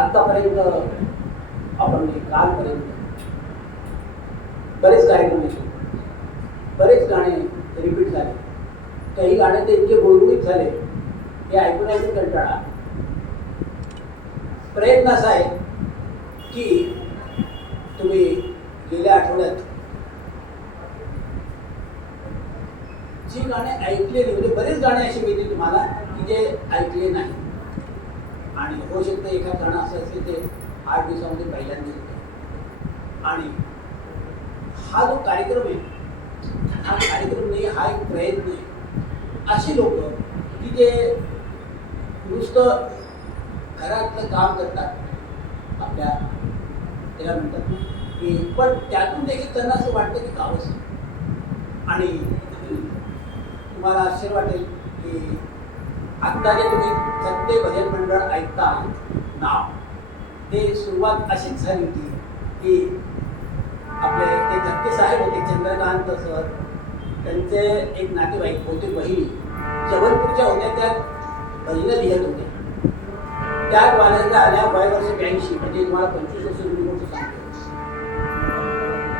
आतापर्यंत आपण कालपर्यंत बरेच कार्यक्रम केले, बरेच गाणे रिपीट झाले, काही गाणे ते इतके गुळगुळीत झाले हे ऐकून ऐकून कंटाळा. प्रयत्न असा आहे की तुम्ही गेल्या आठवड्यात जी गाणे ऐकलेली, म्हणजे बरेच गाणे असे मिळतील तुम्हाला की जे ऐकले नाही, आणि होऊ शकतं एखाद गाणं असं असेल ते 8 दिवसामध्ये पहिल्यांदा होतं. आणि हा जो कार्यक्रम आहे, हा कार्यक्रम नाही, हा एक प्रयत्न आहे. अशी लोक की जे नुसतं घरातलं काम करतात आपल्या, त्याला म्हणतात की, पण त्यातून देखील त्यांना असं वाटतं की गावंच. आणि तुम्हाला आश्चर्य वाटेल की आत्ता जे तुम्ही सत्य भजन मंडळ ऐकता नाव, ते सुरुवात अशीच झाली होती की आपले ते धक्के साहेब होते, चंद्रकांत सर, त्यांचे एक नातेवाईक होते, बहिणी जबलपूरच्या होत्या, त्या भजनं लिहित होत्या. त्या ग्वाल्हेरला आल्या वय वर्ष 82, म्हणजे तुम्हाला 25 वर्ष तुम्ही मोठं सांगतो.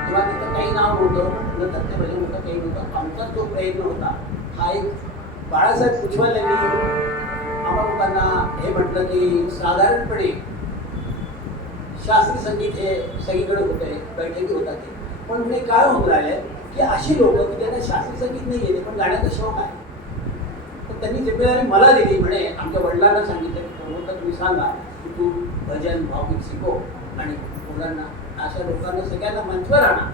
तेव्हा तिथं काही नाव नव्हतं, न धक्के भजन होतं, काही नव्हतं. आमचा जो प्रयत्न होता हा एक, बाळासाहेब कुशवाल यांनी आम्हा लोकांना हे म्हटलं की साधारणपणे शास्त्रीय संगीत हे सगळीकडे होते, बैठकी होतात ते, पण म्हणजे काय होऊन राहिले की अशी लोक की त्यांना शास्त्रीय संगीत नाही येते पण गाण्याचा शौक आहे. तर त्यांनी जिम्मेदारी मला दिली, म्हणे आमच्या वडिलांना सांगितलं की तुम्ही सांगा की तू भजन भावगीत शिकव आणि मुलांना, अशा लोकांना सगळ्यांना मंचवर आणा,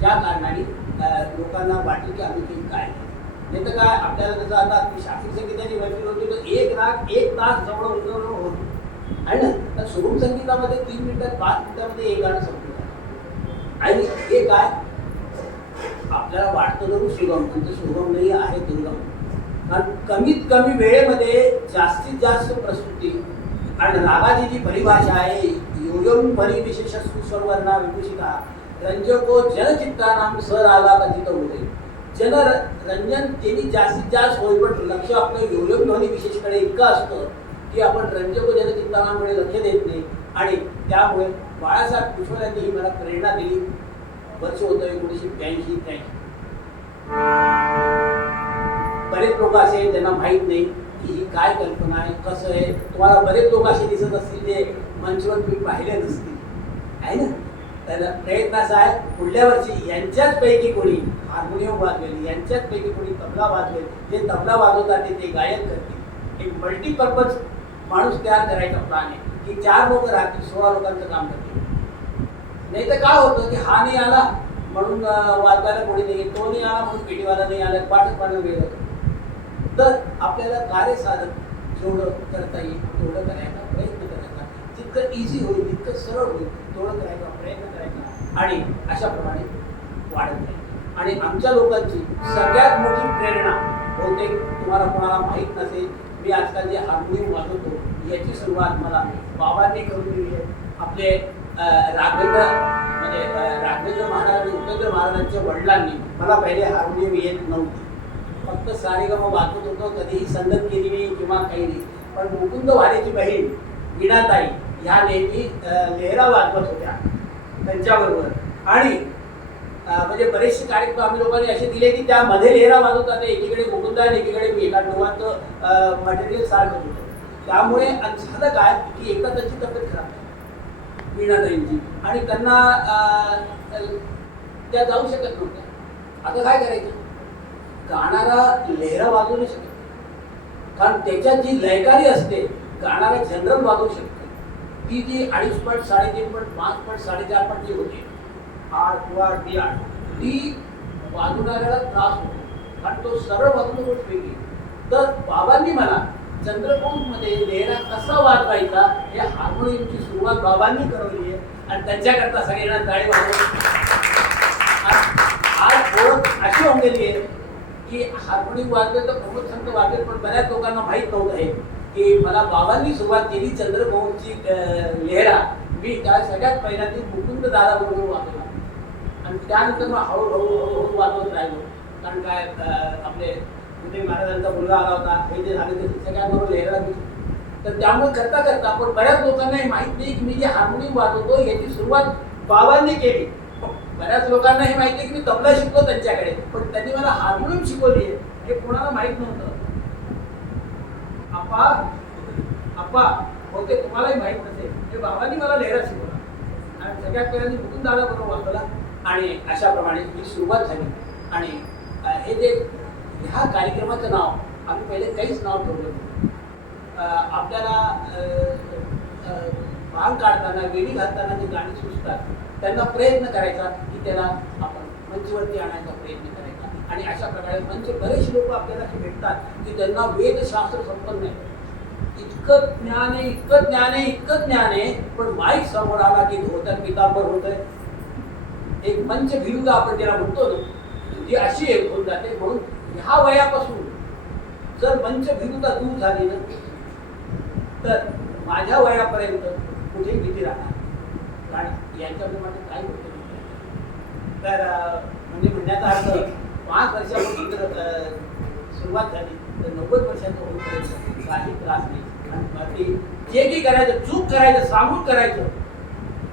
ज्या कारणाने लोकांना वाटेल की आम्ही काही काय नाही. तर काय आपल्याला जसं आता शास्त्रीय संगीताची मैफिल होती तर एक राग 1 तास जवळ होत आहे ना. तर सुगम संगीतामध्ये 3 मिनिटात 5 मिनिटामध्ये एक गाणं संपलं जातं. आणि हे काय आपल्याला वाटतं जरूर सुगम, पण ते सुगम नाही आहे, दुर्गम. कारण कमीत कमी वेळेमध्ये जास्तीत जास्त प्रस्तुती, आणि रागाची जी परिभाषा आहे, योयम परिविशेष सुस्वरवर्णा विभूषिता रंजको जनचित्तानाम सर आला कथित होते. जनरंजन त्यांनी जास्तीत जास्त होईल, पण लक्ष आपलं योयम ध्वनी विशेषकडे इतकं असतं की आपण रंजको जनचित्तानामुळे लक्ष देत नाही. आणि त्यामुळे बाळासाहेब कुशवाल यांनी ही मला प्रेरणा दिली. वर्ष होतं 1982-83. बरेच लोक असे ज्यांना माहीत नाही की ही काय कल्पना आहे, कसं आहे. तुम्हाला बरेच लोक असे दिसत असतील जे मंचवर तुम्ही पाहिले नसतील, आहे ना. तर प्रयत्न असा आहे, पुढल्या वर्षी यांच्याच पैकी कोणी हार्मोनियम वाजवेल, यांच्याच पैकी कोणी तबला वाजवेल, जे तबला वाजवतात ते गायन करतील. एक मल्टीपर्पज माणूस तयार करायचा प्लॅन आहे की 4 लोक राहतील, 16 लोकांचं काम करतील. नाही तर काय होतं की हा नाही आला म्हणून वाजवायला कोणी नाही, तो नाही आला म्हणून पेटीवाला नाही आला, पाठच पाडणं वेळ. तर आपल्याला कार्यसाधन जेवढं करता येईल तेवढं करायचा प्रयत्न करायचा, जितकं इझी होईल, जितकं सरळ होईल तेवढं करायचा प्रयत्न करायचा, आणि अशाप्रमाणे वाढत जाईल. आणि आमच्या लोकांची सगळ्यात मोठी प्रेरणा बहुतेक तुम्हाला कोणाला माहीत नसेल, मी आजकाल जे हार्मोनियम वाजवतो याची सुरुवात मला बाबांनी करून दिली आहे. आपले राघवेंद्र महाराज आणि उपेंद्र महाराजांच्या वडिलांनी, मला पहिले हार्मोनियम येत नव्हती, फक्त सारेगम वाजवत होतो, कधीही संगत केली नाही किंवा काही नाही. पण मुकुंद वारेची बहीण वीणाताई ह्या नेहमी लेहरा वाजवत होत्या त्यांच्याबरोबर. आणि म्हणजे बरेचसे कार्यक्रम आम्ही लोकांनी असे दिले की त्यामध्ये लेहरा वाजवतात, एकीकडे मुकुंद आणि एकीकडे मी, एका दोघांचं मटेरियल सारखं होतं. त्यामुळे झालं काय की एकदा त्यांची तब्येत खराब झाली वीणाताईंची, आणि त्यांना त्या जाऊ शकत नव्हत्या. आता काय करायचं, गाणारा लेहरा वाजवू नाही शकत, कारण त्याच्यात जी लयकारी असते गाणारा जनरल वाजवू शकते. ती जी 2.5 पट 3.5 पट 5 पट 4.5 पट जी होते, 8 किंवा 8 ती वाजवणाऱ्याला त्रास होतो, कारण तो सरळ वाजवणं गोष्ट वेगळी. तर बाबांनी मला चंद्रपूरमध्ये लेहरा कसा वाजवायचा हे हार्मोनियमची सुरुवात बाबांनी करवली आहे, आणि त्यांच्याकरता सगळ्यांना टाळी वाजवली. आज ओळख अशी होऊन गेली आहे की हार्मोनियम वाजवेल तर प्रमोद संत वाजवेल, पण बऱ्याच लोकांना माहीत नव्हतं हे की मला बाबांनी सुरुवात केली चंद्रपूरची लेहरा. मी त्या सगळ्यात पहिल्यांदा मुकुंद दादा बरोबर वाजवला, आणि त्यानंतर मग हळूहळू वाजवत राहिलो. कारण काय आपले महाराजांचा मुलगा आला होता, हे जे झाले ते सगळ्यांबरोबर लेहरा मी तर त्यामुळे करता करता पण बऱ्याच लोकांनाही माहित नाही की मी जे हार्मोनियम वाजवतो याची सुरुवात बाबांनी केली. बऱ्याच लोकांना हे माहिती आहे की मी तबला शिकलो त्यांच्याकडे, पण त्यांनी मला हार्मोनियम शिकवली आहे हे कोणाला माहित नव्हतं. आपा आपा बहुतेक तुम्हालाही माहित नसेल हे बाबांनी मला लेहरा शिकवला आणि सगळ्यात पहिल्यांदा मुकुंद दादा बरोबर वाजवला आणि अशाप्रमाणे ही सुरुवात झाली. आणि हे जे ह्या कार्यक्रमाचं नाव आम्ही पहिले काहीच नाव ठेवलं नाही. आपल्याला भांग काढताना वेडी घालताना जे गाणी सुचतात त्यांना प्रयत्न करायचा की त्याला आपण मंचवरती आणायचा प्रयत्न करायचा. आणि अशा प्रकारे मंच बरेचसे लोक आपल्याला असे भेटतात की त्यांना वेदशास्त्र संपन्न आहे, इतकं ज्ञान आहे, इतकं ज्ञान आहे, इतकं ज्ञान आहे, पण माईक समोर आला की धोतर पितांबर होत आहे. एक मंच भिरुदा आपण त्याला म्हणतो ना, ती अशी एक होऊन जाते. म्हणून ह्या वयापासून जर मंच भिरुदा दूर झाली ना तर माझ्या वयापर्यंत कुठे भीती राहणार, कारण यांच्याप्रमाणे काय होतं. तर म्हणजे म्हणण्याचा अर्थ 5 वर्षापासून जर सुरुवात झाली तर 90 वर्षाचं होईपर्यंत काही त्रास नाही. आणि बाकी जे काही करायचं, चूक करायचं, सांगून करायचं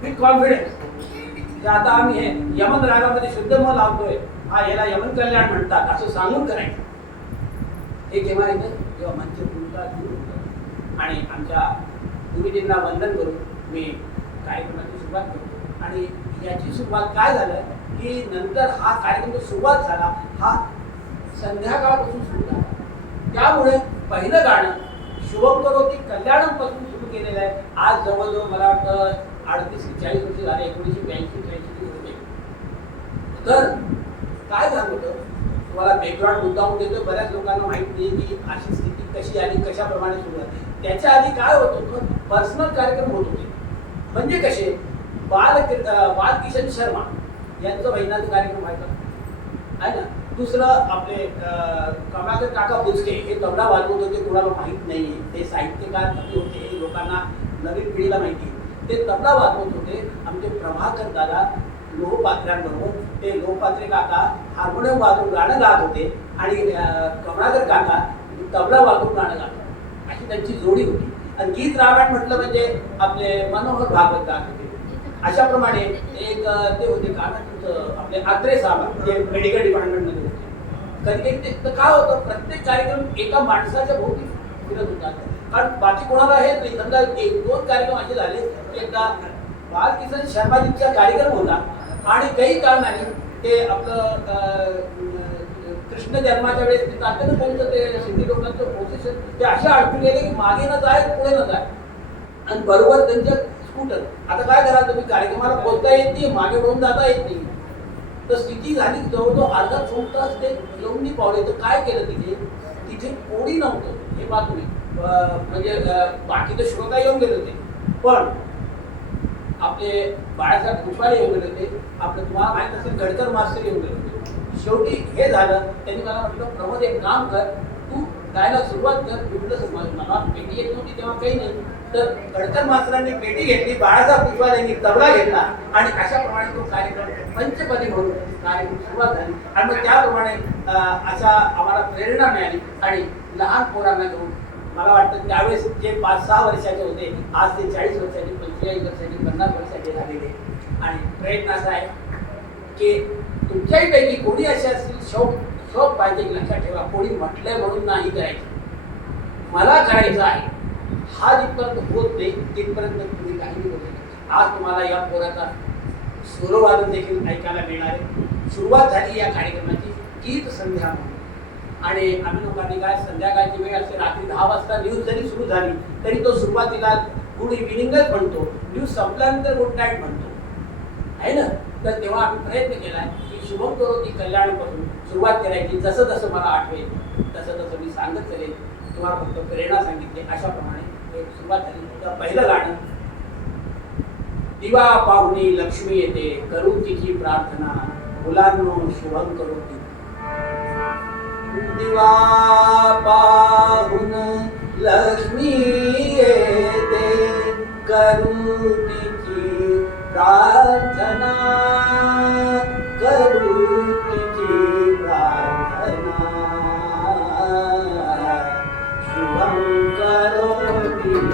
विथ कॉन्फिडन्स. आता आम्ही हे यमन रागामध्ये शुद्ध मन लावतोय, हा याला यमन कल्याण म्हणतात, असं सांगून करायचं. हे केव्हा येतं जेव्हा मंच भूमिका दूर होतं. आणि आमच्या गुरुजींना वंदन करून मी कार्यक्रमाची सुरुवात करतो. आणि याची सुरुवात काय झालं की नंतर हा कार्यक्रम सुरुवात झाला हा संध्याकाळपासून सुरू झाला. त्यामुळे पहिलं गाणं शुभम करोती कल्याणपासून सुरू केलेलं आहे. आज जवळजवळ मला वाटतं 38 ते 40 वर्ष झाले, 1982-83 होते. तर काय झालं होतं तुम्हाला बॅकग्राऊंड मुद्दाम देतो. बऱ्याच लोकांना माहित नाही की अशी स्थिती कशी आली, कशाप्रमाणे सुरू झाली. त्याच्या आधी काय होत होतं, पर्सनल कार्यक्रम होत होते. म्हणजे कसे बालकिशन शर्मा यांचं महिन्याचा कार्यक्रम व्हायचा आहे ना. दुसरं आपले कमलाकर काका बुचके हे तबला वाजवत होते, कोणाला माहीत नाही, ते साहित्यकार होते, हे लोकांना नवीन पिढीला माहिती. ते तबला वाजवत होते. आमचे प्रभाकर दादा लोहपात्र्यांबरोबर ते लोहपात्रे काका हार्मोनियम वाजवून गाणं गात होते आणि कमलाकर काका तबला वाजवून गाणं गात होते. अशी त्यांची जोडी होती. आणि गीत रामायण म्हटलं म्हणजे आपले मनोहर भागवत गात होते. अशाप्रमाणे एक ते होते गाणं तुमचं आपले आत्रे साहेब जे मेडिकल डिपार्टमेंटमध्ये होते. कधी कधी ते काय होतं, प्रत्येक कार्यक्रम एका माणसाच्या भोवती फिरत होतात, कारण बाकी कोणाला हे नाही. समजा 1-2 कार्यक्रम असे झाले. एकदा बालकिशन शर्माजींचा कार्यक्रम होता आणि काही कारणाने ते आपलं कृष्ण जन्माच्या वेळेस ते चालतं ना त्यांचं ते सिंधी लोकांचं पोझिशन ते अशा अडकून गेले की मागे न जाय पुढे न जाय. आणि बरोबर त्यांच्या स्कूटर. आता काय करा तुम्ही, कार्यक्रमाला बोलता येत नाही, मागे वळून जाता येत नाही. तर स्थिती झाली जवळजवळ अर्धा 2 तास ते येऊन नाही पावले. तर काय केलं तिथे कोणी नव्हतं हे बातमी, म्हणजे बाकी तर श्रोता येऊन गेले होते, पण आपले बाळासाहेब खुशवाले येऊन गेले होते. आपलं तुम्हाला माहीत असेल गडकर मास्तर येऊन गेले होते. शेवटी हे झालं. त्यांनी मला म्हटलं प्रमोद एक काम कर, तू गायला सुरुवात कर. म्हटलं मला पेटी येत नव्हती तेव्हा काही नाही. तर गडकर मास्तरांनी पेटी घेतली, बाळासाहेब खुशवाल्यांनी तबला घेतला आणि अशाप्रमाणे तो कार्यक्रम पंचपदी म्हणून कार्यक्रम सुरुवात झाली. आणि मग त्याप्रमाणे अशा आम्हाला प्रेरणा मिळाली. आणि लहान पोरांना घेऊन मला वाटतं त्यावेळेस जे 5-6 वर्षाचे होते, आज ते 40 वर्षाचे, 45 वर्षाचे, 50 वर्षाचे झालेले. आणि प्रयत्न असा आहे की तुमच्याही पैकी कोणी असे असतील शौक पाहिजे, लक्षात ठेवा. कोणी म्हटलंय म्हणून नाही करायचं, मला करायचं आहे हा जिथपर्यंत होत नाही तिथपर्यंत तुम्ही काही बोलू शकता. आज तुम्हाला या पोराचा सूरवादन देखील ऐकायला मिळणार आहे. सुरुवात झाली या कार्यक्रमाची गीत संध्या म्हणून. आणि आम्ही लोकांनी काय, संध्याकाळची वेळ असते, रात्री 10 वाजता न्यूज जरी सुरू झाली तरी तो सुरुवातीला गुड इव्हिनिंगच म्हणतो, न्यूज संपल्यानंतर गुड नाईट म्हणतो आहे ना. तर तेव्हा आम्ही प्रयत्न केला की शुभम करोती कल्याणपासून सुरुवात करायची. जसं जसं मला आठवेल तसं तसं मी सांगत चलेल. तुम्हाला फक्त प्रेरणा सांगितली, अशाप्रमाणे सुरुवात झाली. तर पहिलं गाणं, दिवा पाहुणी लक्ष्मी येते, करू तिची प्रार्थना, मुलांनो शुभम करोती. दिवा पाहुन लक्ष्मी येते, करू तिची प्रार्थना, करू तिची प्रार्थना, शुभं करोति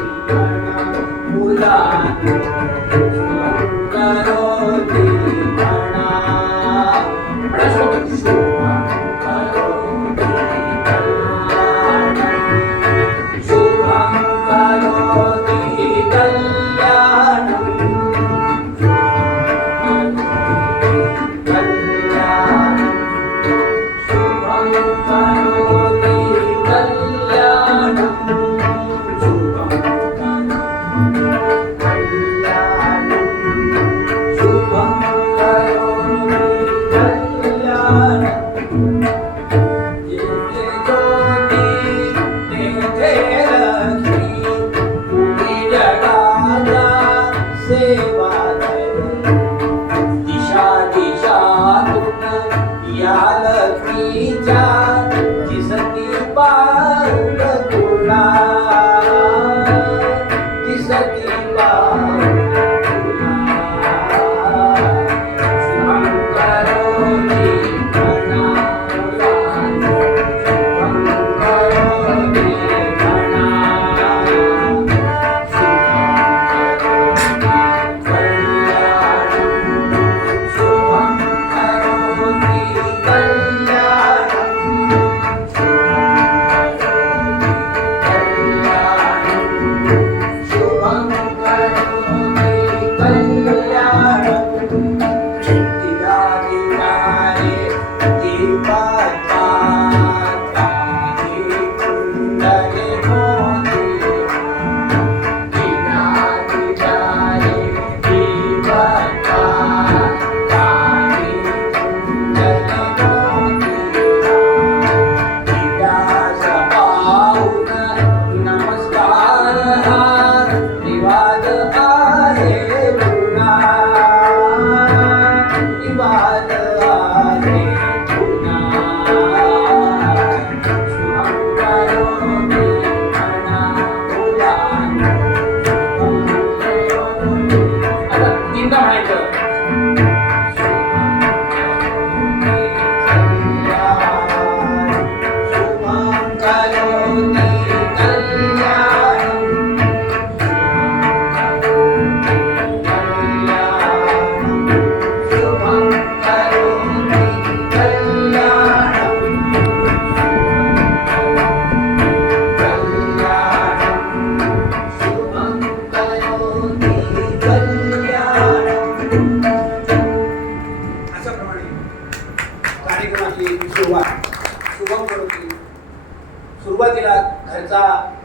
सुरुवातीला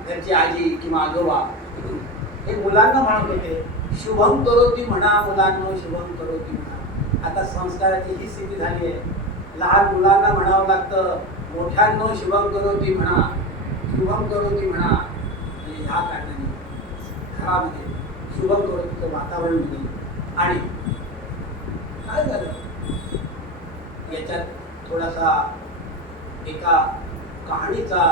घरची आजी किंवा आजोबा हे मुलांना म्हणत होते, शुभम करोती म्हणा मुलांना, शुभम करोती म्हणा. आता संस्काराची ही स्थिती झाली आहे, लहान मुलांना म्हणावं लागतं, मोठ्यांनो शुभम करोती म्हणा, शुभम करोती म्हणा. म्हणजे ह्या कारणाने घरामध्ये शुभम करोतीचं वातावरण दिलं. आणि काय झालं याच्यात थोडासा एका कहाणीचा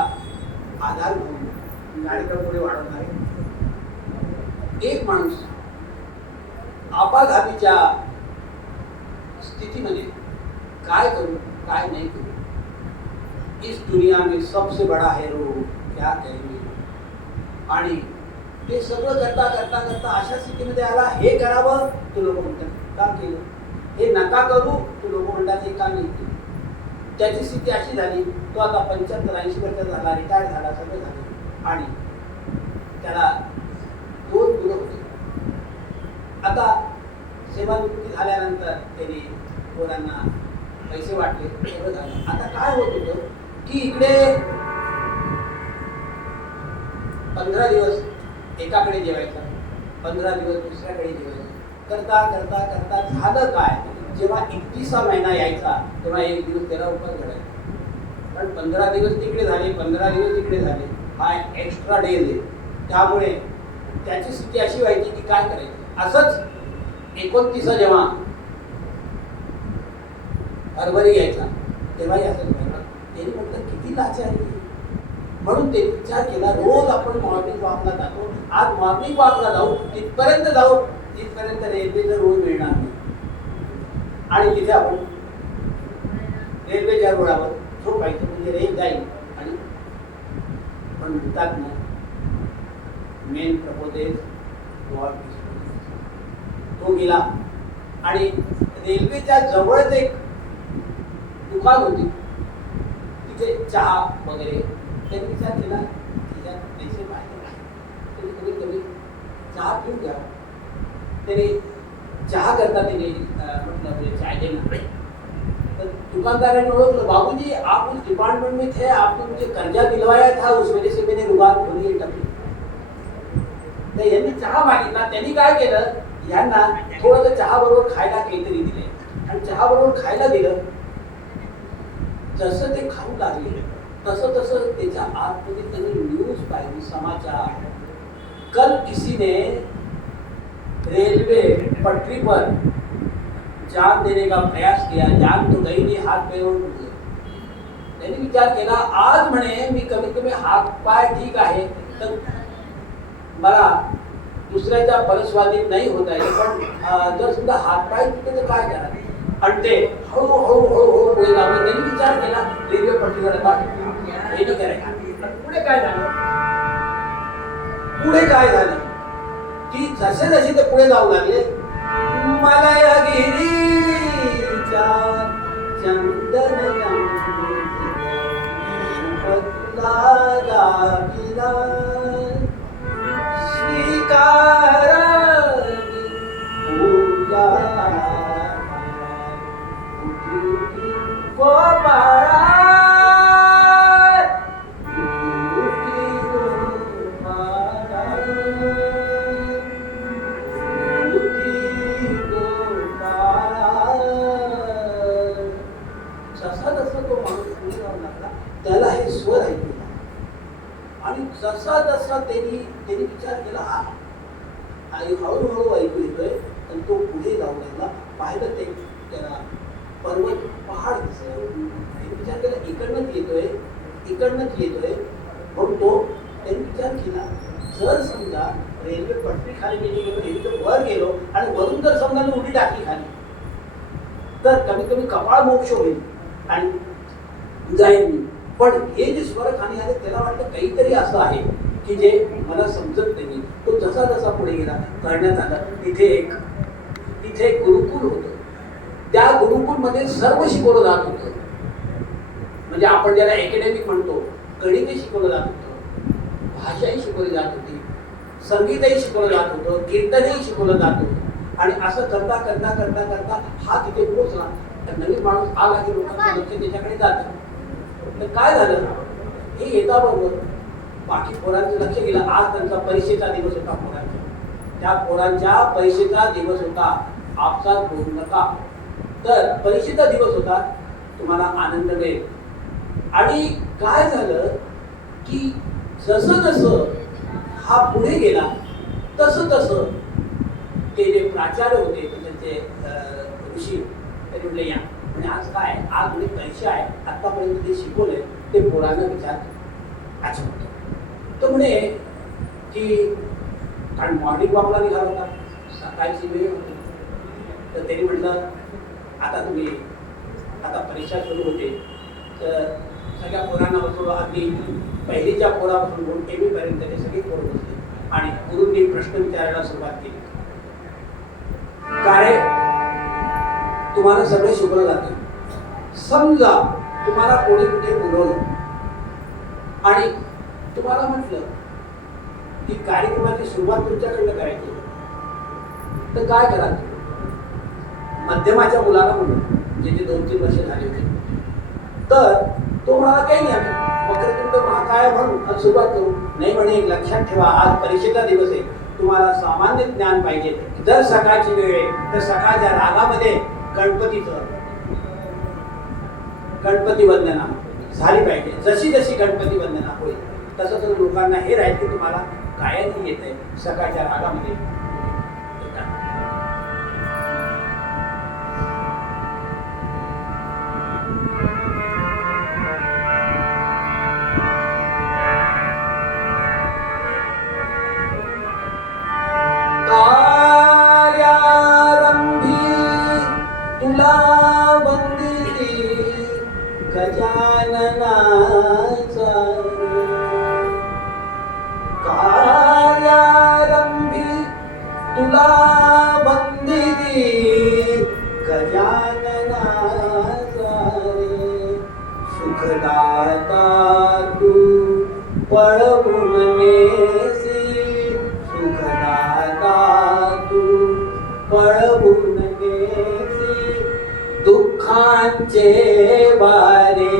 आधार घेऊन गाडीकडे पुढे वाढवणार आहे. एक माणूस आपाघातीच्या स्थितीमध्ये काय करू काय नाही करू, इस दुनिया में सबसे बड़ा हीरो क्या कहेंगे. आणि ते सगळं करता करता करता अशा स्थितीमध्ये आला, हे करावं तू लोक म्हणतात का केलं, हे नका करू तू लोक म्हणतात हे का नाही केलं. त्याची स्थिती अशी झाली, तो आता 75-80 वर्षाचा झाला, रिटायर झाला, सगळं झालं. आणि त्याला 2 मुलं होती. आता सेवानिवृत्ती झाल्यानंतर त्याने पोरांना पैसे वाटले, सगळं झालं. आता काय होत होतं की इकडे 15 दिवस एकाकडे जेवायचं, 15 दिवस दुसऱ्याकडे जेवायचं, करता करता करता झालं काय, जेव्हा 31सा महिना यायचा तेव्हा एक दिवस त्याला उपास घडायचा. पण 15 दिवस तिकडे झाले, 15 दिवस इकडे झाले, हा एक्स्ट्रा डे दे. त्यामुळे त्याची स्थिती अशी व्हायची की काय करायचं. असंच 29 जेव्हा हरभरी घ्यायचा तेव्हाही असंच व्हायचं. त्यांनी म्हटलं किती लाचारी, म्हणून ते विचार केला, रोज आपण मॉर्निंग वॉकला जातो, आज मॉर्निंग वॉकला जाऊ, तिथपर्यंत जाऊ, तिथपर्यंत रेल्वेचं रोड मिळणार नाही. आणि तिथे आपण रेल्वेच्या रुळावर झोपायचं, म्हणजे रेल जाईल. आणि पण म्हणतात ना, मेन प्रपोजेस वॉर पीसफुली. तो गेला आणि रेल्वेच्या जवळच एक दुकान होती, तिथे चहा वगैरे. त्यांनी विचार केला तिच्यात पैसे पाहिजे नाही, तरी कमीत कमी चहा पिऊन घ्या. त्याने चहा करता त्याने म्हटलं मुझे चाय देना. तो दुकानदार ने ओळखलं, बाबूजी आप उस डिपार्टमेंट में थे, आपने मुझे कर्जा दिलवाया था, उस वजह से मैंने दुकान खोली है. तर यांनी चहा मागितला. त्यांनी काय केलं, यांना थोडंसं चहा बरोबर खायला काहीतरी दिले आणि चहा बरोबर खायला दिलं. जसं ते खाऊ लागले तसं तसं त्याच्या आतमध्ये त्यांनी न्यूज पाहिली, समाचार. कल किसी ने रेलवे पटरी पर जान देने का प्रयास किया, जान तो गई नहीं, हाथ पैर उठ गए. त्यांनी विचार केला, आज म्हणे मी कमीत कमी हात पाय ठीक आहे, तर मला दुसऱ्याच्या परस्वाधीन नाही होता येईल, पण जर सुद्धा हात पाय तुटले तर काय करा. आणि ते हळूहळू हळूहळू पुढे जाऊन त्यांनी विचार केला रेल्वे पटरीवर आता हे करायचं. पुढे काय झालं, पुढे काय झालं की जसे जसे ते पुढे जाऊ लागले, मला या गिरीच्या चंदन स्वीकार पूजा गोपाळा जसा जसा तो माणूस पुढे जाऊ लागला त्याला हे स्वर ऐकू लागले आणि जसा जसा त्यांनी विचार केला आणि हळूहळू ऐकू येतोय आणि तो पुढे जाऊ लागला. पाहिलं ते त्याला पर्वत पहाड दिसलं. त्यांनी विचार केला इकडनंच येतोय म्हणून तो त्यांनी विचार केला, जर समजा रेल्वे पटरी खाली गेली, रेल्वे वर गेलो आणि वरून जर समजा मी उडी टाकली खाली, तर कमीत कमी कपाळ मोक्ष होईल आणि जाईल मी. पण हे जे स्वर खाली आले त्याला वाटलं काहीतरी असं आहे की जे मला समजत नाही. तो जसा जसा पुढे गेला करण्यात आलं. तिथे एक गुरुकुल होतं. त्या गुरुकुलमध्ये सर्व शिकवलं जात होतं. म्हणजे आपण ज्याला अकॅडमिक म्हणतो, गणित शिकवलं जात होतं, भाषाही शिकवली जात होती, संगीतही शिकवलं जात होतं, कीर्तनही शिकवलं जात होतं. आणि असं करता करता करता करता हा तिथे पोहोचला. तर नवीन माणूस आला की लोकांचं लक्ष त्याच्याकडे जातं. तर काय झालं, हे येता बरोबर बाकी पोरांचं लक्ष गेलं. आज त्यांचा परीक्षेचा दिवस होता पोरांचा. त्या पोरांच्या परीक्षेचा दिवस होता. आपसात बोलू नका. तर परीक्षेचा दिवस होता, तुम्हाला आनंद मिळेल. आणि काय झालं की जसं जसं हा पुढे गेला तसं तसं ते जे प्राचार्य होते त्यांचे ऋषी ते म्हटले या म्हणजे आज काय, आज म्हणजे परीक्षा आहे, आतापर्यंत ते शिकवलंय ते पोरांना विचारतो. अच्छा म्हणतो तो म्हणे की कारण मॉर्निंग वॉकला निघाला होता, सकाळची वेळ होती. तर त्यांनी म्हटलं आता परीक्षा सुरू होते, तर सगळ्या पोरांना बसवलं. अगदी पहिलीच्या पोरापासून घेऊन एम पर्यंत ते सगळे पोरं बसले आणि गुरूंनी प्रश्न विचारायला सुरुवात केली. काय तुम्हाला सगळं शिकवलं जातं. समजा तुम्हाला कोणी कुठे बोलवलं आणि तुम्हाला म्हटलं की कार्यक्रमाची सुरुवात तुमच्याकडनं करायची, तर काय करा? मध्यमाच्या मुलाला म्हणून जे 2-3 वर्ष झाले होते, तर तो म्हणाला काही नाही, आम्ही वक्रतुंड महाकाय म्हणून सुरुवात करू. नाही म्हणे, लक्षात ठेवा आज परीक्षेचा दिवस आहे, तुम्हाला सामान्य ज्ञान पाहिजे. जर सकाळची वेळ आहे तर सकाळच्या रागामध्ये गणपती वंदना झाली पाहिजे. जशी जशी गणपती वंदना होईल तसं तर लोकांना हे राहील की तुम्हाला गायन येत आहे सकाळच्या रागामध्ये. गजाननाचा कार्यारंभी तुला वंदे निधी गजाननाचा रे सुखदाता तू पळवून नेसी सुखदाता तू पळवून नेसी दुःखांचे वारे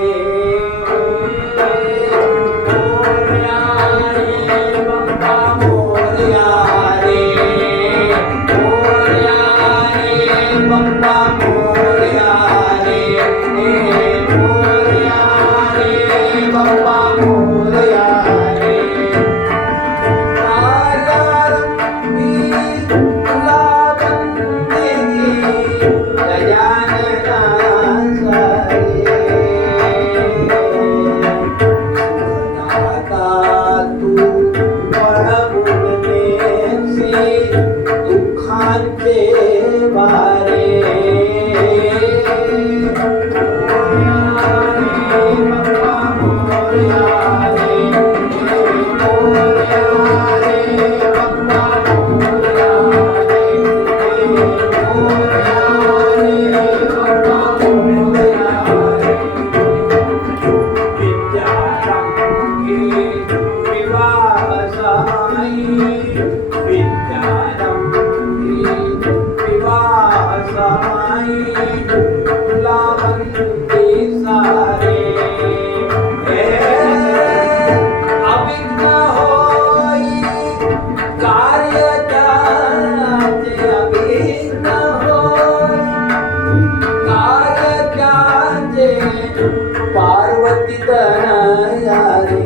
पार्वती तनया रे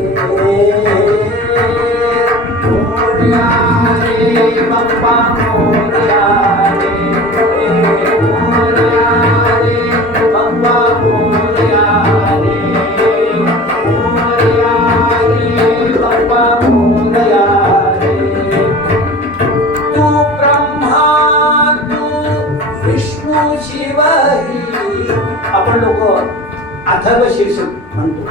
मोरया रे बाप्पा मोरया रे मोरया रे बाप्पा मोरया रे मोरया रे बाप्पा मोरया रे तू ब्रह्मा तू विष्णू शिवही आपण लोक अथर्व शीर्ष म्हणतो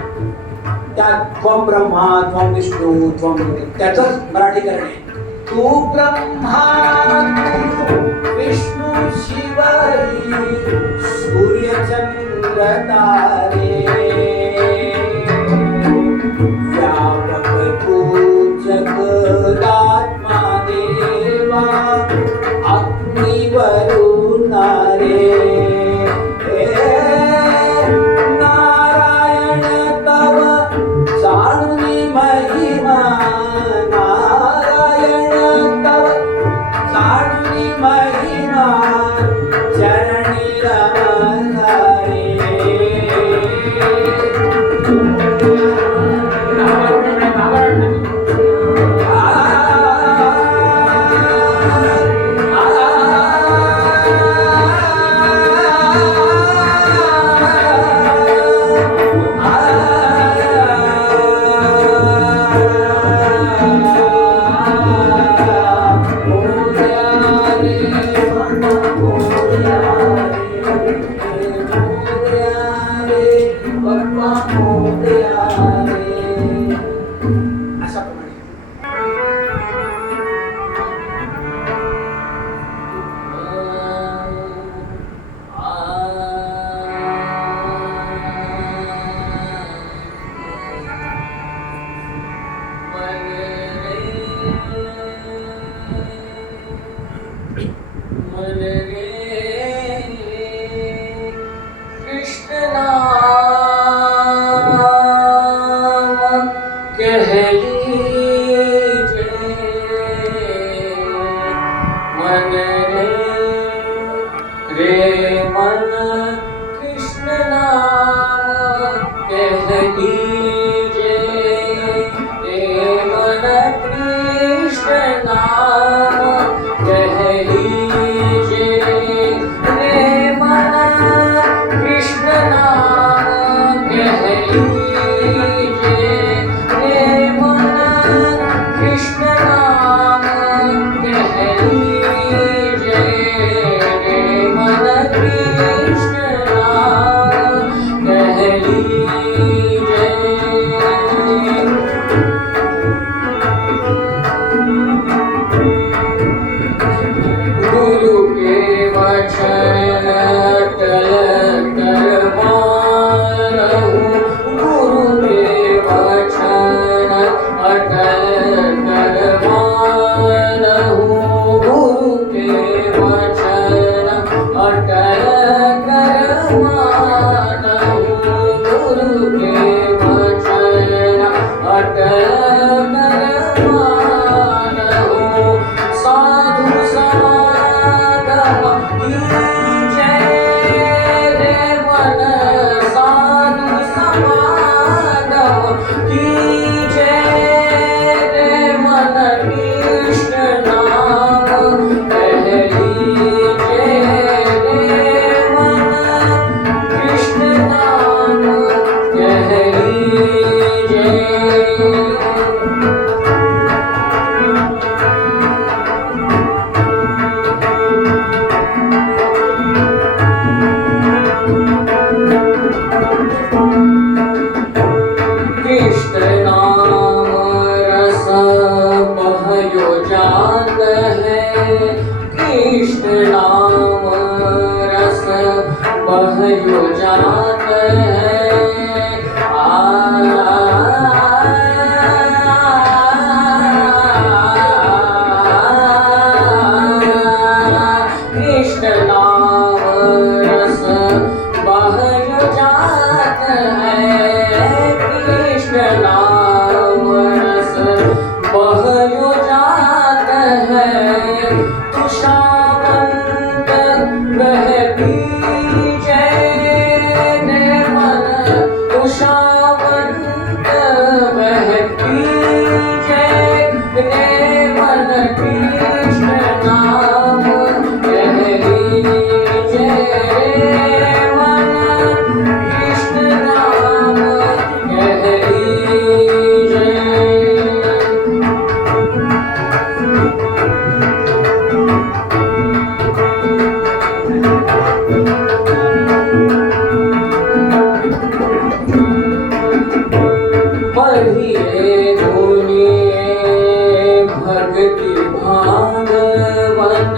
त्यात त्वं ब्रह्मा त्वं विष्णू त्वं त्याचंच मराठीकरण आहे तू ब्रह्मा तू विष्णू शिव सूर्यचंद्र तारे व्यापक तू जगदात्मा देवा अग्निवरुण रे Krishna Nama Kahliye कृष्ण नाम रस बहयो जात है। कृष्ण नाम रस बहयो जात है। कृष्ण नाम रस बहयो जात है। तुषावंत वह बीजे मन, तुषावंत वह बीजे मन। कृष्ण नाम कह लीजे मन, कृष्ण नाम कह लीजे। पढ़िए धुनिए भक्ति भागवन,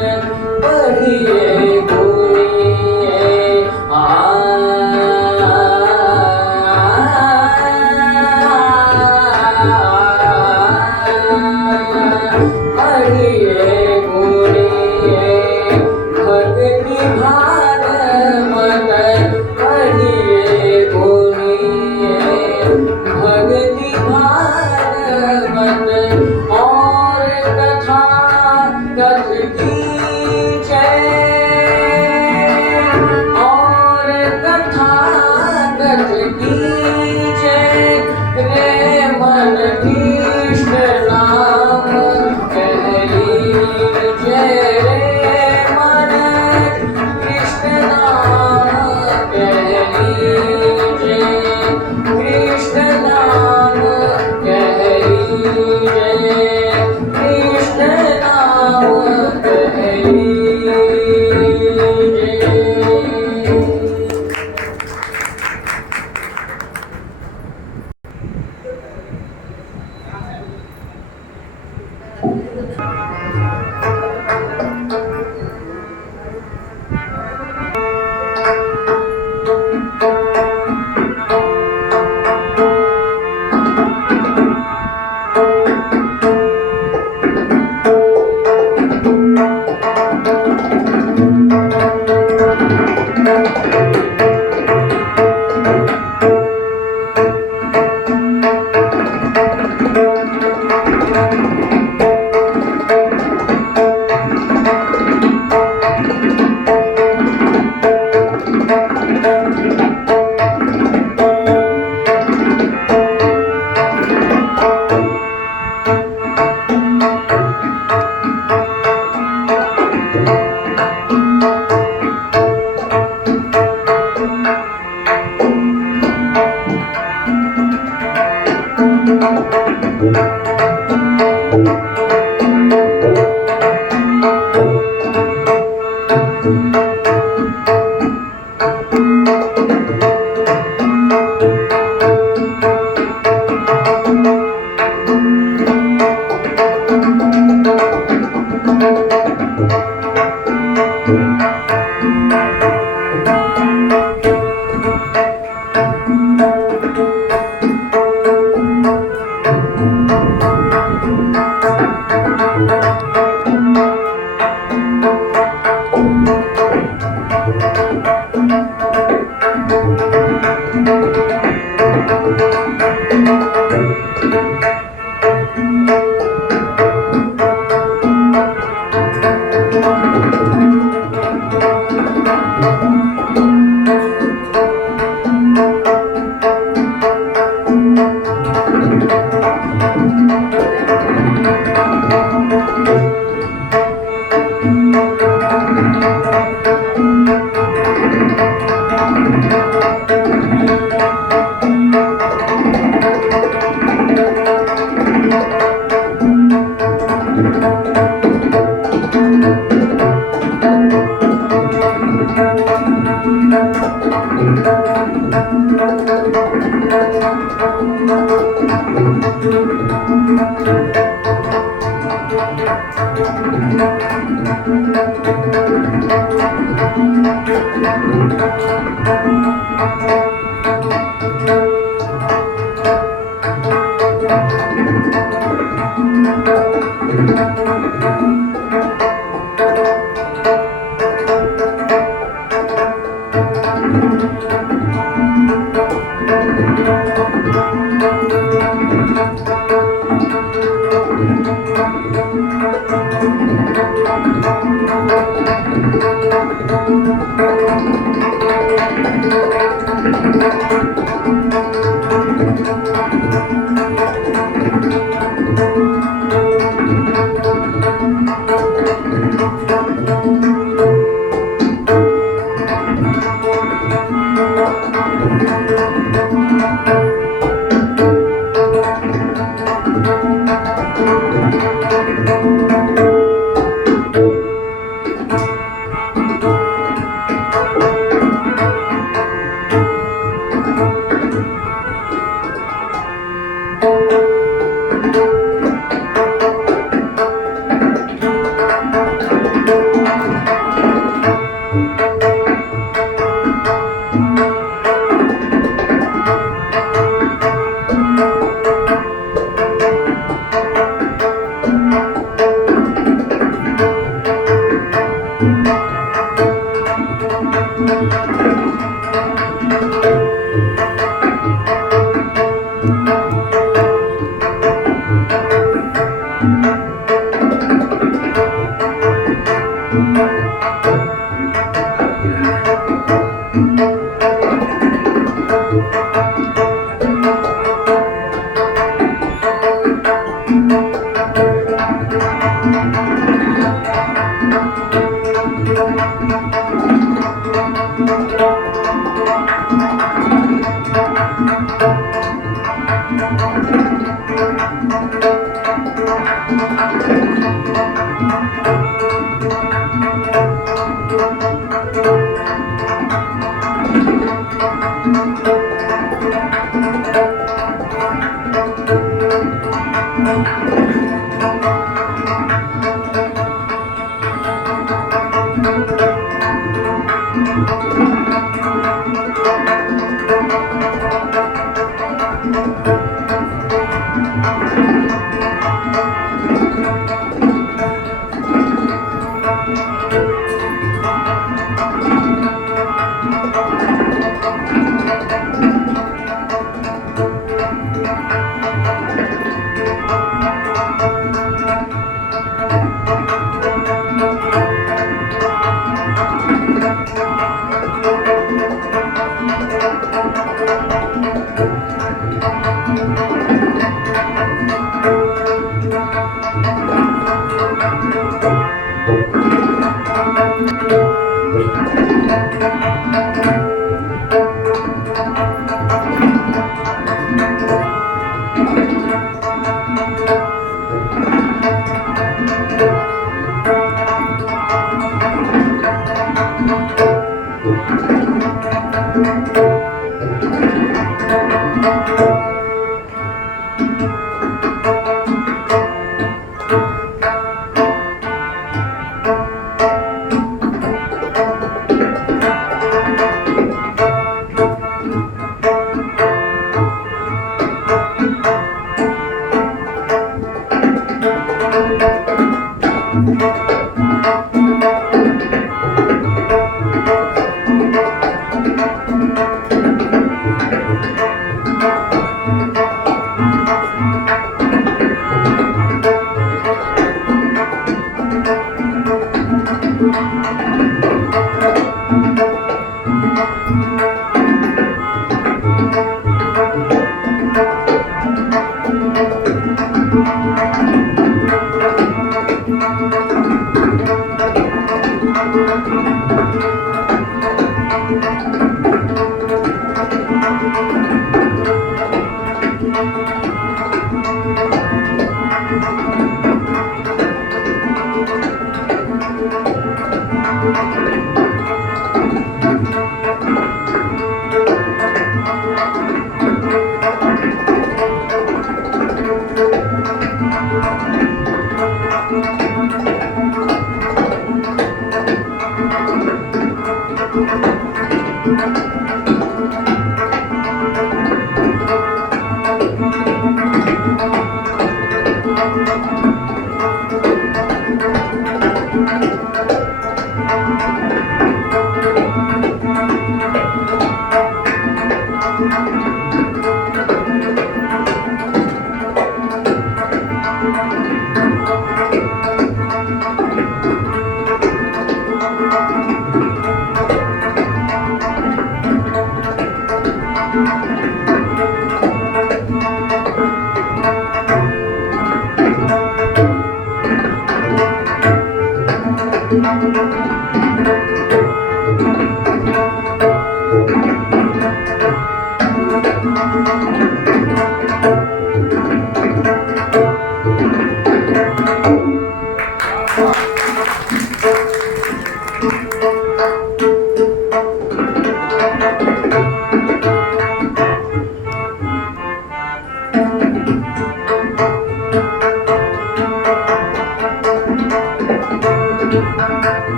पढ़िए धुनिए पढ़िए धुनिए भक्ति भागवन, पढ़िए धुनिए भक्ति भागवत। और कथा कथ कीजय, और कथा कथ कीजय रे मन। कृष्ण नाम कह लीजय रे मन, कृष्ण नाम कह लीजय। कृष्ण नाम कह लीजय, कृष्ण नाम कह लीजय।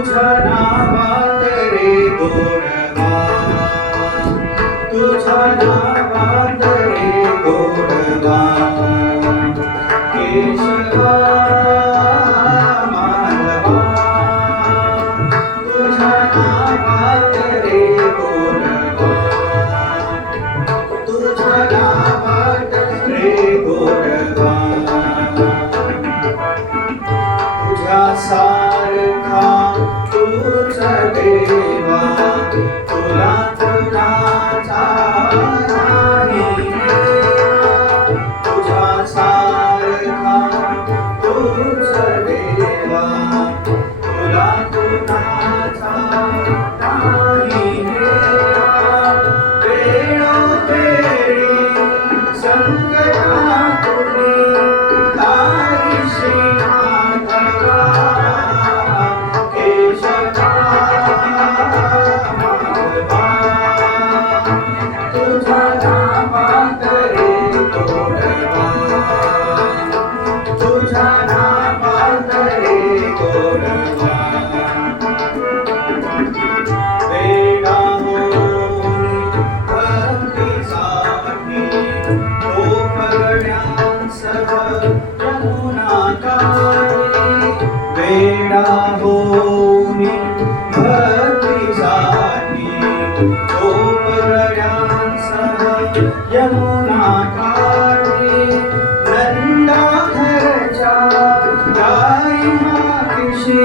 तुझ्या नावात रे गोडवा, तुझ्या नावात रे गोडवा, केशवा माधवा, तुझ्या नावात रे गोडवा, तुझ्या नावात रे गोडवा, तुझ्या सारखा तूच देवा, तुला कुणाचा नाही देवा, तुझ्या सारखा तूच देवा, तुला कुणाचा नाही देवा, वेळोवेळी संकटात तुम्ही ताईशी माधवा, केशवा माधवा, तुझ्या नावात रे गोडवा, तुझ्या नावात रे गोडवा, वेडा होऊन भक्तीसाठी गोपगण्यांसह यमुनाकाठी, वेडा होऊन भक्तीसाठी गोपगण्यांसह यमुनाकाठी, नंदाघरच्या गाई मातीशी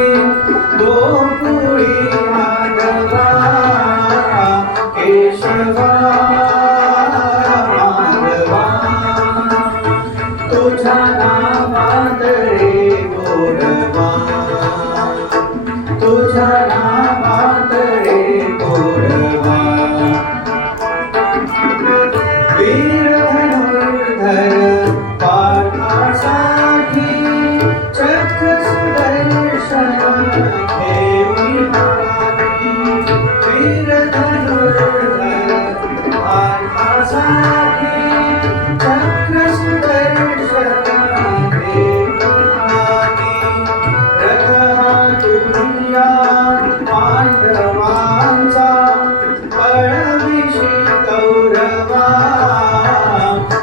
गोकुळी माधवा, केशवा माधवा, तुझ्या नावात रे गोडवा, तुझ्या नावात रे गोडवा, वीर धनुर्धर पार्थासाठी चक्र सुदर्शन ठेवी हाती, वीर धनुर्धर पार्थासाठी चक्र सुदर्शन ठेवी हाती, रथ हातुनिया पांडवांचा पळविशी कौरवा,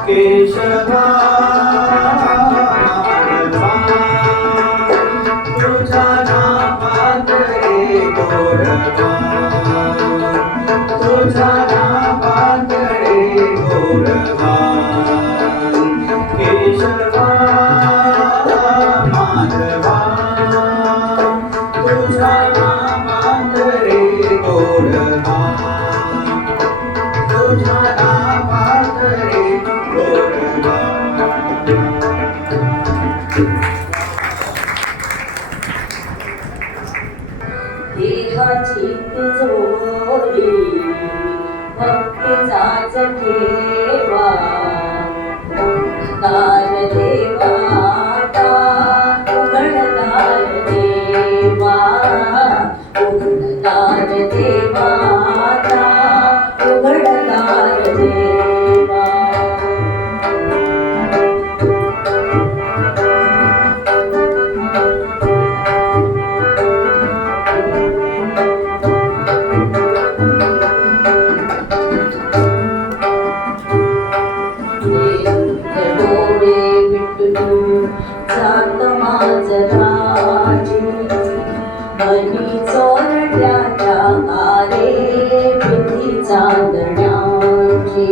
केशवा माधवा, तुझ्या नावात रे गोडवा, तुझ्या नावात रे गोडवा, केशवा माधवा, तुझ्या नावात रे गोडवा, तुझ्या नावात रे गोडवा. देहाची तिजोरी भक्तीचाच ठेवा, उघडदार देवाता, उघडदार देवा, उघडदार देवाता, उघडदार देवा. डोळे मिटून जात माझराजी, मनी चोरट्याच्या आरे विधी चांदण्याची,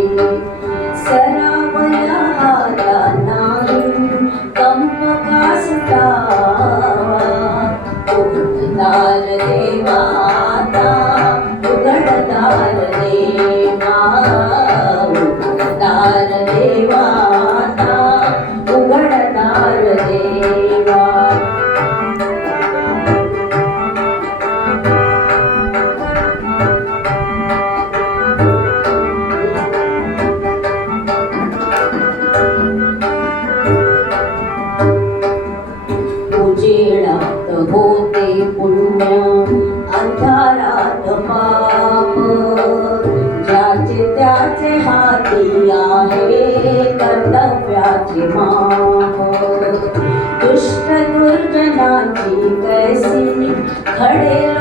सरावया आला नाही कंप कासटावा, उघडदार देवाता, उघडदार देवा, उघडदार देवाता, उघडदार देवा. उजेडात होते पुण्य, अंधारात पाप, ज्याचे त्याचे हाती आहे कर्तव्याचे माप. दुष्ट दुर्जनाची कैसी घडेल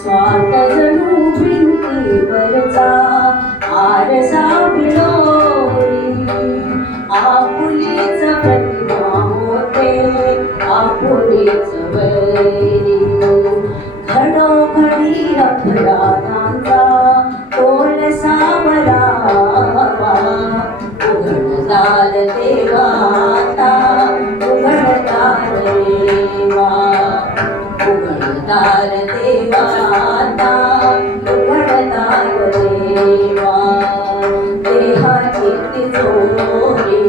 स्वार्थ जणू भिंतीवरचा आरसा बिलोरी आपुलीच प्रतिमा होते आपुलीच वैरी घडोघडी अपराधांचा तोल सावरावा उघडदार देवा आता उघडदार देवा उघडदार देवा आता उघडदार देवा देहाची तिजोरी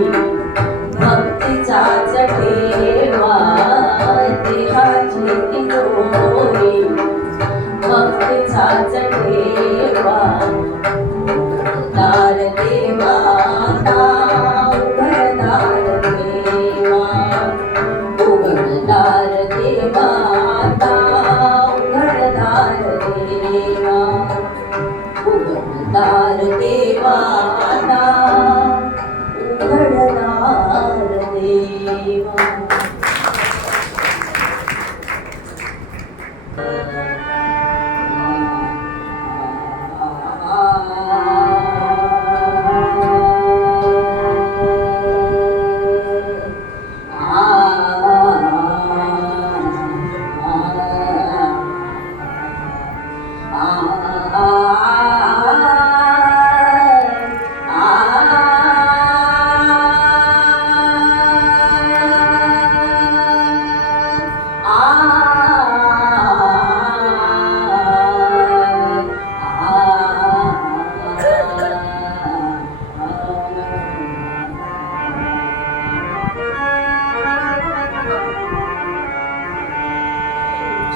भक्तीचाच ठेवा देहाची तिजोरी भक्तीचाच ठेवा उघडदार देवा आता उघडदार देवा उघडदार देवा आता उघडदार देवा उघडदार देवा आता उघडदार देवा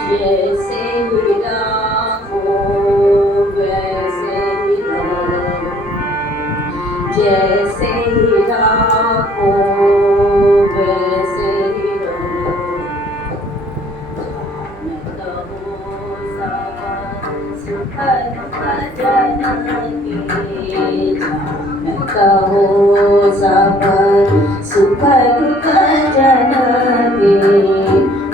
जैसे हीरा हो वैसे ही रहो जैसे हीरा हो वैसे ही रहो जानत हो सब सुख दुख जन के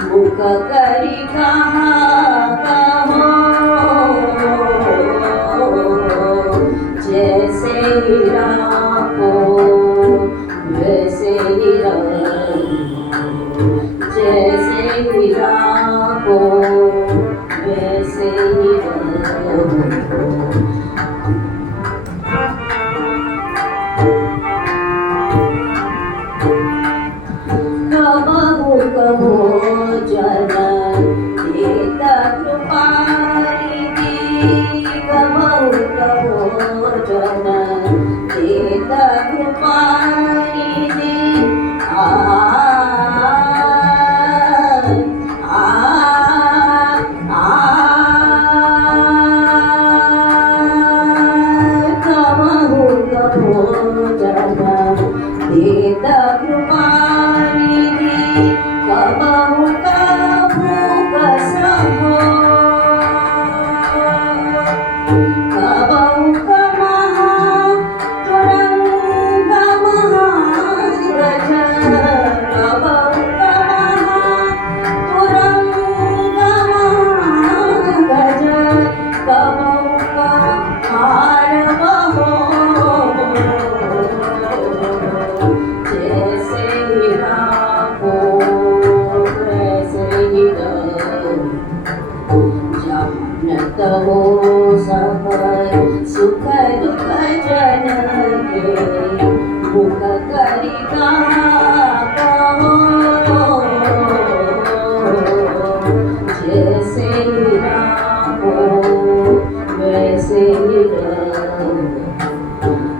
मुख करी कहाँ कहो जैसे हीरा हो वैसे ही रहो जैसे हीरा हो वैसे ही रहो कहो जन देत कृपानिधि कहो जन देत कृपानिधि कहो जन देत कृपानिधि कबहु कबहु कसहो कबहु कमहा तुरंग महागज कबहु कमहा तुरंग महागज कबहु कहारव हो जैसे हीरा हो जानत हो सब सुख दुख जन के मुख करी कहो जैसे हीरा हो वैसे ही रहो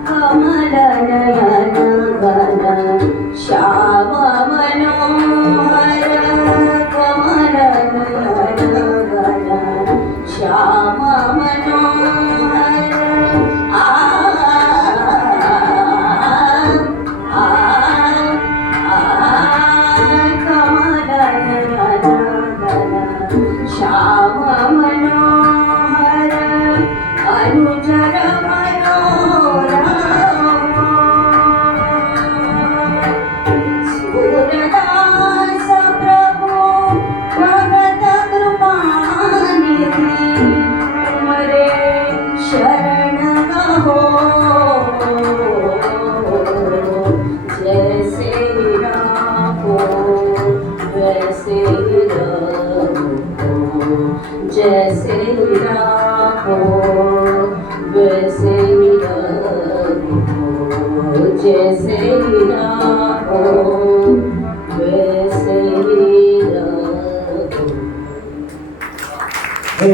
कमल नयन घन श्याम मनोहर कमल नयन घन श्याम मनोहर हे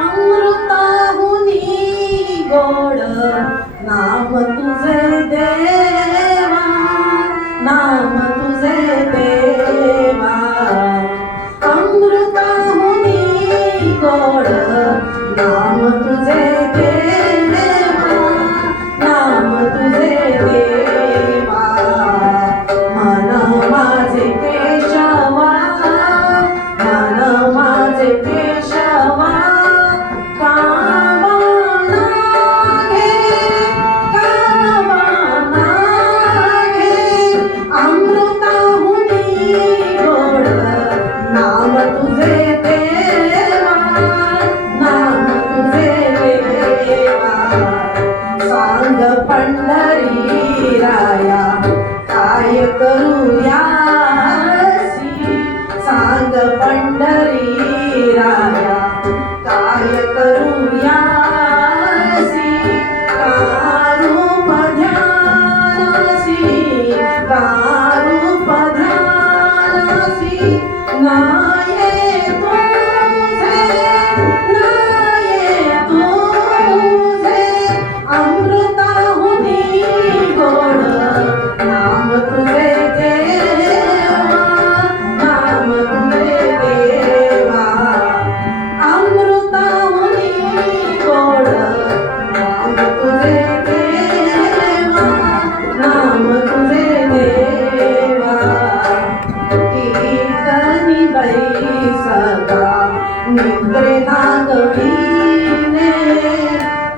अमृताहुनी गोड नाम तुझे देवा, नाम तुझे देवा. अमृताहुनी गोड नाम तुझे देवा, नाम तुझे देवा. मन माझे केशवा, मन माझे केशवा, कामना घे, कामना घे. अमृताहुनी गोड नाम तुझे देवा, नाम तुझे देवा. सांग पंढरी राया काय करूयासी, सांग पंढरी राया काय करूयासी. कारूप ध्यानासी, कारूप ध्यानासी. नाये तुझे, नाये तुझे. अमृताहुनी गोड नाम तुझे देवा, नाम तुझे देवा. अमृताहुनी गोड नाम तुझे देवा, नाम तुझे देवा. कीर्तनी बैसका निद्रे नागवीने,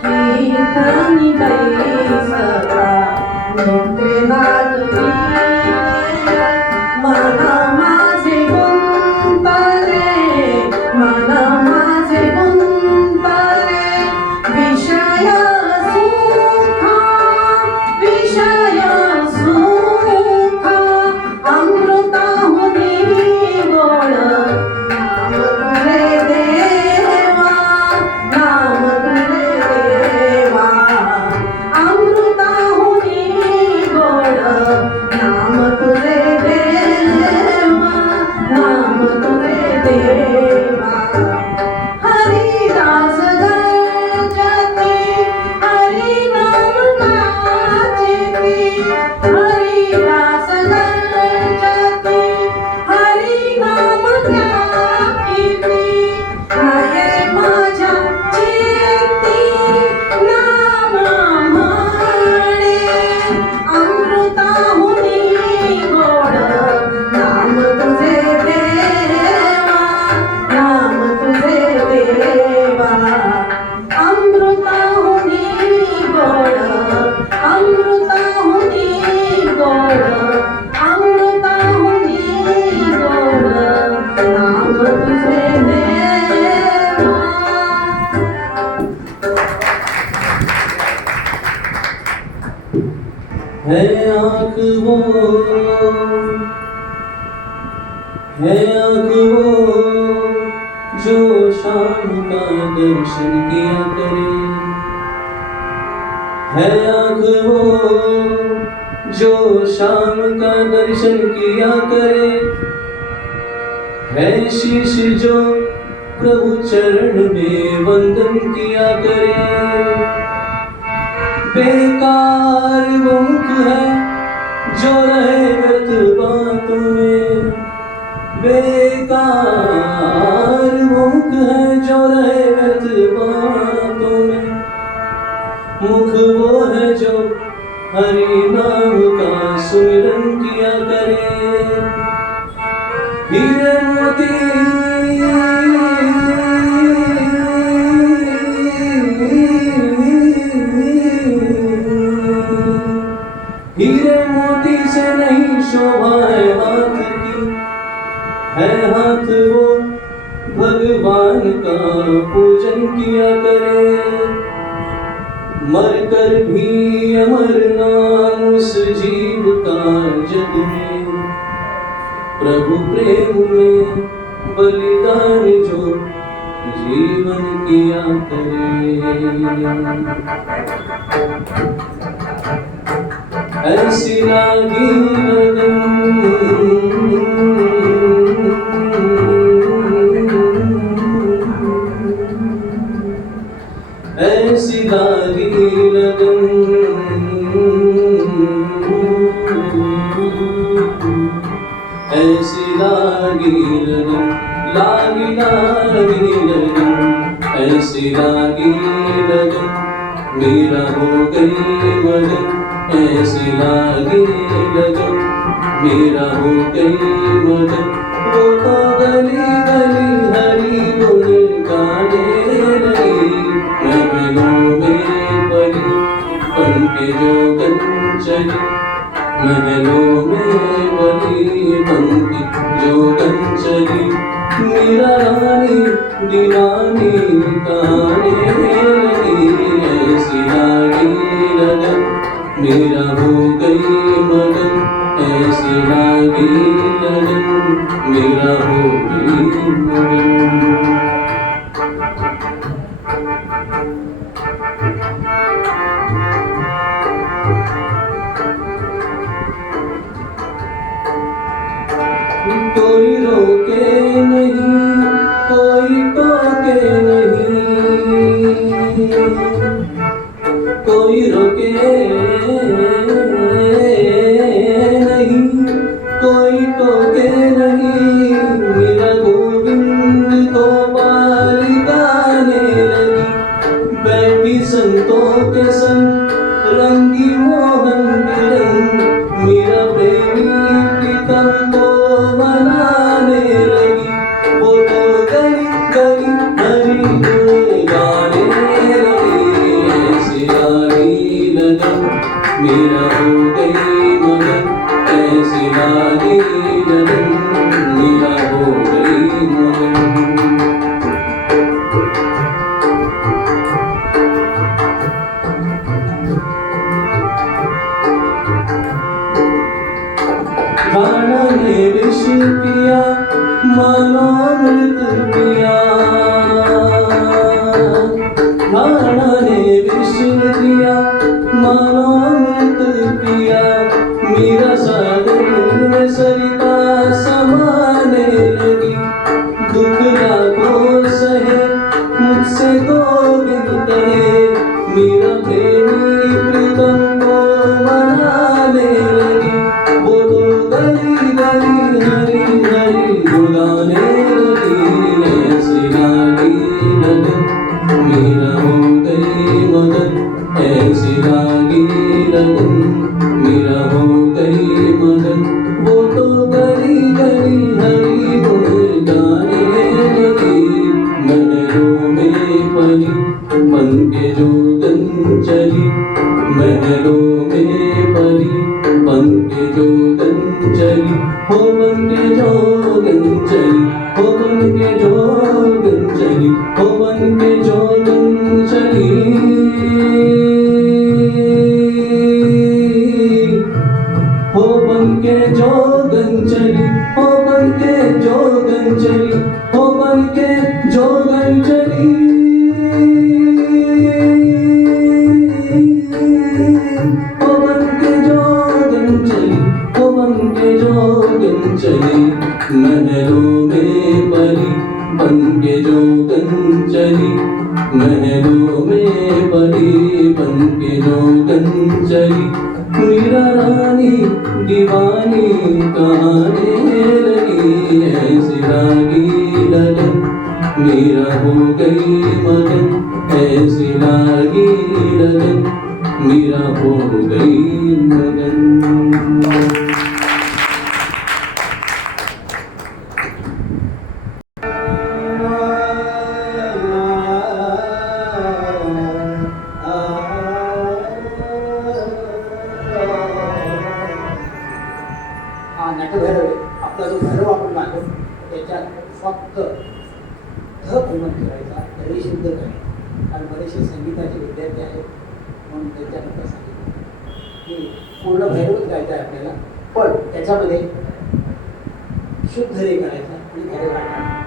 कीर्तनी बैसका निद्रे नागवीने. मन माझे गुंतले, मन माझे गुंतले. विषय सुखा, विषय सुखा. अमृताहुनी गोड नाम तुझे देवा, नाम तुझे देवा. अमृताहुनी गोड नाम तुझे देवा, नाम तुझे देवा. हरिदास गंजते, हरि नाम नाचते. हरिदास गंजते, हरि नाम गाते. आहे माझ्या चित्ती नाम म्हणे. अमृताहुनी गोड नाम तुझे देवा, नाम तुझे देवा. अमृताहुनी गोड, अमृताहुनी गोड, अमृताहुनी गोड नाम तुझे देवा. है आँख वो, है आँख वो जो शाम का दर्शन किया करे. है आँख वो जो शाम का दर्शन किया करे. है शीश जो प्रभु चरण में वंदन किया करे. बेकार वो मुख है जो रहे व्यर्थ बातों में. बेकार वो मुख है जो रहे व्यर्थ बातों में. मुख वो है जो हरि नाम का सुमिरन किया करे. हीरे मोती हीरे मोती से नहीं शोभा है हाथ की. है हाथ वो भगवान का पूजन किया करे. मर कर भी अमर नाम उस जीव का जग में. प्रभु प्रेम में बलिदान जो जीवन किया करे। ऐसी लागी लगन ऐसी लागी लगन ऐसी लागी लगन लागी लागी लगन ऐसी लागी लगन मेरा हो गई मगन ऐसी लागी लगन मेरा हो गई मगन वो तो गली गली हरी गुण गाने लगी महलों में पड़ी पंखे जो चली महलों में बनी पंखी जो चली मीरा रानी दीवानी गाने लगी ऐसी लागी लगन मेरा हो गई मगन ऐसी लागी लगन मेरा हो गई मगन। कोई रोके नहीं कोई टोके नहीं कोई रोके नहीं कोई टोके नहीं मेरा गोविंद गोपाल गाने लगी बैठी संतों के संग रंगी मोहन के रंग मेरा प्रेमी प्रीतम को मनाने लगी वो तो गली गली हरी गुण गाने लगी ऐसी लागी लगन मेरा हो गई मगन ऐसी लागी लगन मेरा हो गई मगन। राणा ने विष पिया मानो अमृत पिया राणा ने विष पिया मानो अमृत पिया मेरा सागर में सरिता समाने लगी दुख लागो सहे मुझसे गोविंद कहे मेरा प्रेमी प्रीतम को मनाने लगी वो तो गली गली हरी हरी गुगाने लगी ऐसी लागी लगन मेरा हो गई मगन ऐसी लागी लगन मेरा हो गई मगन वो तो गली गली हरी गुण गाने लगी महलों में पली पंखे जो चली महलों में पली पंखे जो चली हो पंखे जो चली हो पंखे जो चली हो पंखे जो चली हो पंखे जोगन चली हो पंखे जोगन चली हो पंखे जोगन चली हो पंखे जोगन चली हो पंखे जोगन चली महलों में पली पंखे जोगन चली महलों में पली पंखे जोगन चली मीरा रानी दीवानी कहाने लगी ऐसी लागी लगन मेरा हो गई मगन ऐसी लागी लगन मेरा हो गई मगन। हा नटभैरव आहे. आपला जो भैरव आपण मानतो त्याच्यात फक्त ध उमट करायचा रे शुद्ध करायचा कारण बरेचसे संगीताचे विद्यार्थी आहेत म्हणून त्यांच्यानंतर सांगितलं की पूर्ण भैरवच गायचं आहे आपल्याला पण त्याच्यामध्ये शुद्ध रे करायचा आणि भैरव गायचा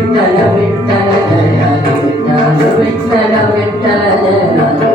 विठ्ठल विठ्ठल जय हरी विठ्ठल विठ्ठल विठ्ठल जय हरी